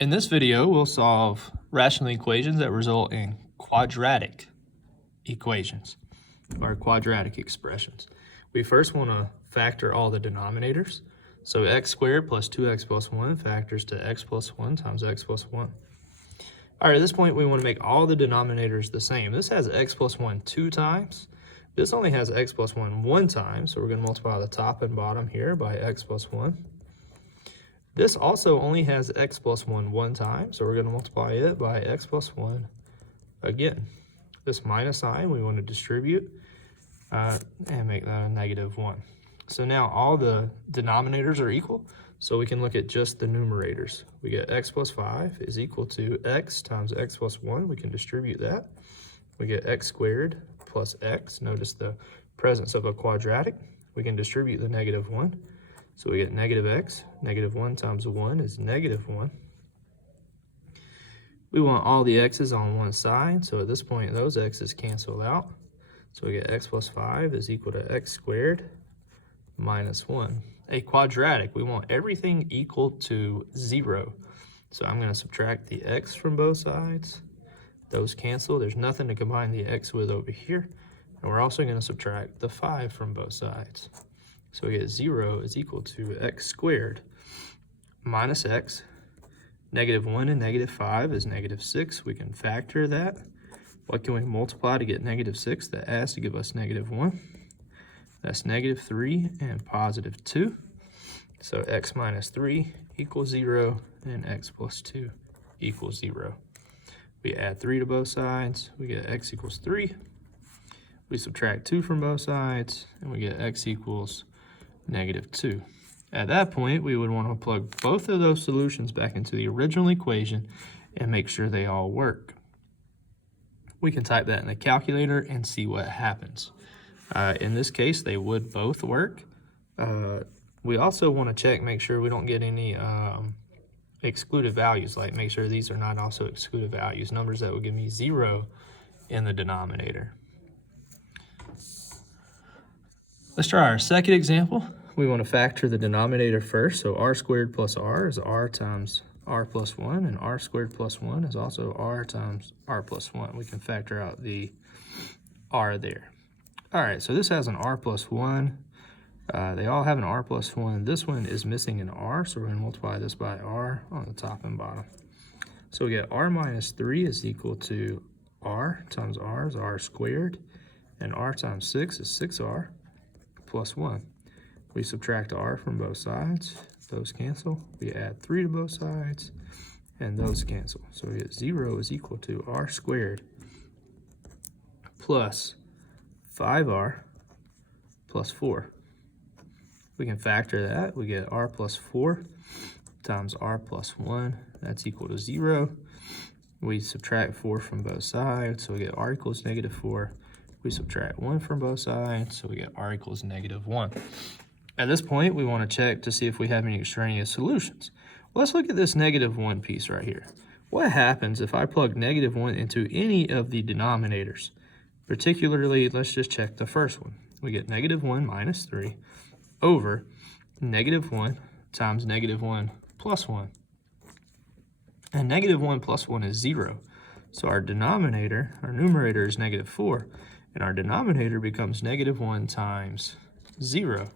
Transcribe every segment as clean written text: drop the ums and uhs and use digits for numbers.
In this video, we'll solve rational equations that result in quadratic equations, or quadratic expressions. We first want to factor all the denominators. So x squared plus 2x plus 1 factors to x plus 1 times x plus 1. All right, at this point, we want to make all the denominators the same. This has x plus 1 2 times. This only has x plus 1 1 time, so we're going to multiply the top and bottom here by x plus 1. This also only has x plus 1 1 time, so we're going to multiply it by x plus 1 again. This minus sign we want to distribute and make that a negative 1. So now all the denominators are equal, so we can look at just the numerators. We get x plus 5 is equal to x times x plus 1. We can distribute that. We get x squared plus x. Notice the presence of a quadratic. We can distribute the negative 1. So we get negative x. Negative 1 times 1 is negative 1. We want all the x's on one side, so at this point those x's cancel out. So we get x plus 5 is equal to x squared minus 1. A quadratic, we want everything equal to 0. So I'm going to subtract the x from both sides. Those cancel. There's nothing to combine the x with over here. And we're also going to subtract the 5 from both sides. So we get 0 is equal to x squared minus x. Negative 1 and negative 5 is negative 6. We can factor that. What can we multiply to get negative 6? That has to give us negative 1. That's negative 3 and positive 2. So x minus 3 equals 0 and x plus 2 equals 0. We add 3 to both sides. We get x equals 3. We subtract 2 from both sides, and we get x equals negative 2. At that point, we would want to plug both of those solutions back into the original equation and make sure they all work. We can type that in the calculator and see what happens. In this case, they would both work. We also want to check, make sure we don't get any excluded values, like make sure these are not also excluded values, numbers that would give me 0 in the denominator. Let's try our second example. We want to factor the denominator first, so r squared plus r is r times r plus 1, and r squared plus 1 is also r times r plus 1. We can factor out the r there. All right, so this has an r plus 1. They all have an r plus 1. This one is missing an r, so we're going to multiply this by r on the top and bottom. So we get r minus 3 is equal to r times r is r squared, and r times 6 is 6r plus 1. We subtract r from both sides. Those cancel. We add 3 to both sides, and those cancel. So we get 0 is equal to r squared plus 5r plus 4. We can factor that. We get r plus 4 times r plus 1. That's equal to 0. We subtract 4 from both sides, so we get r equals negative 4. We subtract 1 from both sides, so we get r equals negative 1. At this point, we want to check to see if we have any extraneous solutions. Well, let's look at this negative 1 piece right here. What happens if I plug negative 1 into any of the denominators? Particularly, let's just check the first one. We get negative 1 minus 3 over negative 1 times negative 1 plus 1. And negative 1 plus 1 is 0. So our numerator is negative 4, and our denominator becomes negative 1 times 0.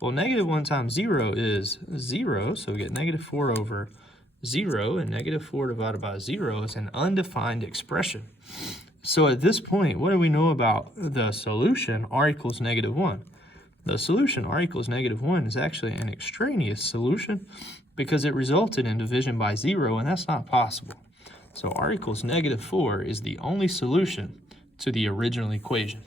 Well, negative 1 times 0 is 0, so we get negative 4 over 0, and negative 4 divided by 0 is an undefined expression. So at this point, what do we know about the solution, r equals negative 1? The solution, r equals negative 1, is actually an extraneous solution because it resulted in division by 0, and that's not possible. So r equals negative 4 is the only solution to the original equation.